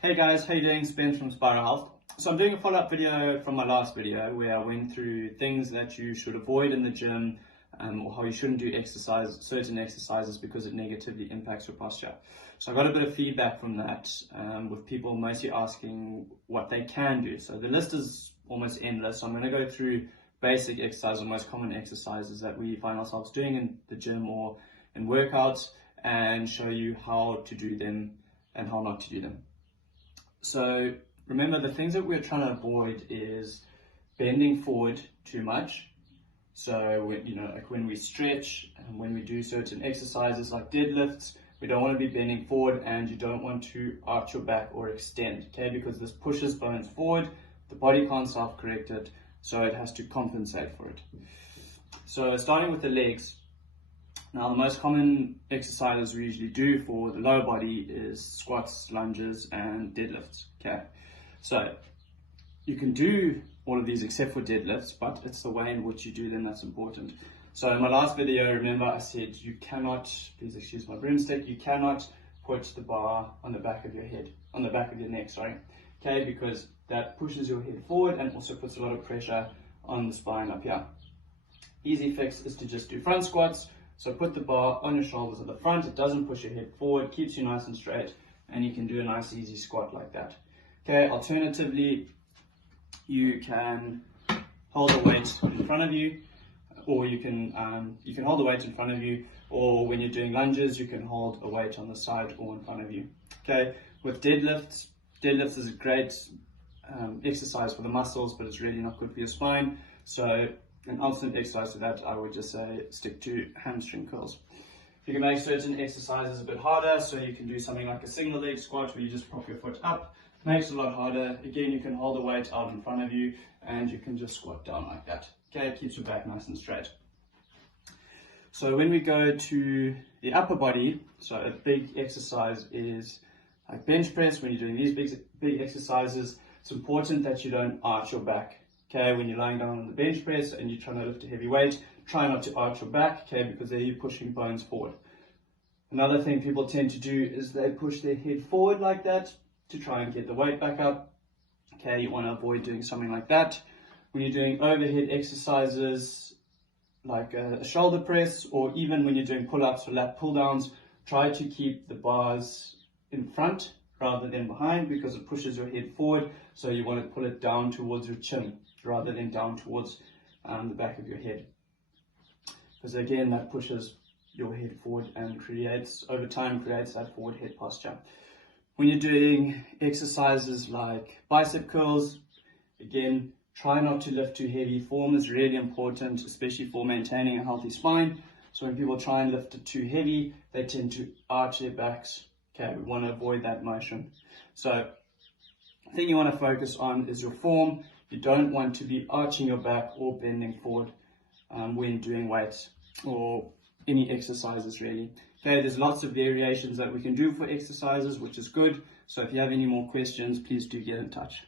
Hey guys, how you doing? Spence from Spirohealth. So I'm doing a follow-up video from my last video where I went through things that you should avoid in the gym, or how you shouldn't do certain exercises because it negatively impacts your posture. So I got a bit of feedback from that, with people mostly asking what they can do. So the list is almost endless. So I'm going to go through basic exercises, or most common exercises that we find ourselves doing in the gym or in workouts, and show you how to do them and how not to do them. So remember, the things that we're trying to avoid is bending forward too much. So like when we stretch and when we do certain exercises like deadlifts, we don't want to be bending forward, and you don't want to arch your back or extend, okay? Because this pushes bones forward, the body can't self-correct it, so it has to compensate for it. So starting with the legs. Now, the most common exercises we usually do for the lower body is squats, lunges, and deadlifts, okay? So you can do all of these except for deadlifts, but it's the way in which you do them that's important. So in my last video, remember I said you cannot, please excuse my broomstick, you cannot put the bar on the back of your head, on the back of your neck, sorry, okay? Because that pushes your head forward and also puts a lot of pressure on the spine up here. Easy fix is to just do front squats. So put the bar on your shoulders at the front, it doesn't push your head forward, keeps you nice and straight, and you can do a nice easy squat like that. Okay, alternatively, you can hold the weight in front of you, or you can hold the weight in front of you, or when you're doing lunges, you can hold a weight on the side or in front of you. Okay, with deadlifts is a great exercise for the muscles, but it's really not good for your spine. So an alternate exercise to that, I would just say stick to hamstring curls. You can make certain exercises a bit harder, so you can do something like a single leg squat where you just prop your foot up. Makes it a lot harder. Again, you can hold the weight out in front of you and you can just squat down like that. Okay, it keeps your back nice and straight. So when we go to the upper body, so a big exercise is like bench press. When you're doing these big exercises, it's important that you don't arch your back. Okay, when you're lying down on the bench press and you're trying to lift a heavy weight, try not to arch your back, okay, because then you're pushing bones forward. Another thing people tend to do is they push their head forward like that to try and get the weight back up. Okay, you want to avoid doing something like that. When you're doing overhead exercises like a shoulder press, or even when you're doing pull-ups or lat pull-downs, try to keep the bars in front rather than behind, because it pushes your head forward, so you want to pull it down towards your chin rather than down towards the back of your head, because again that pushes your head forward and over time creates that forward head posture. When you're doing exercises like bicep curls, again, try not to lift too heavy. Form is really important, especially for maintaining a healthy spine. So when people try and lift it too heavy, they tend to arch their backs. Okay, we want to avoid that motion. So the thing you want to focus on is your form. You don't want to be arching your back or bending forward when doing weights or any exercises really. Okay, there's lots of variations that we can do for exercises, which is good. So if you have any more questions, please do get in touch.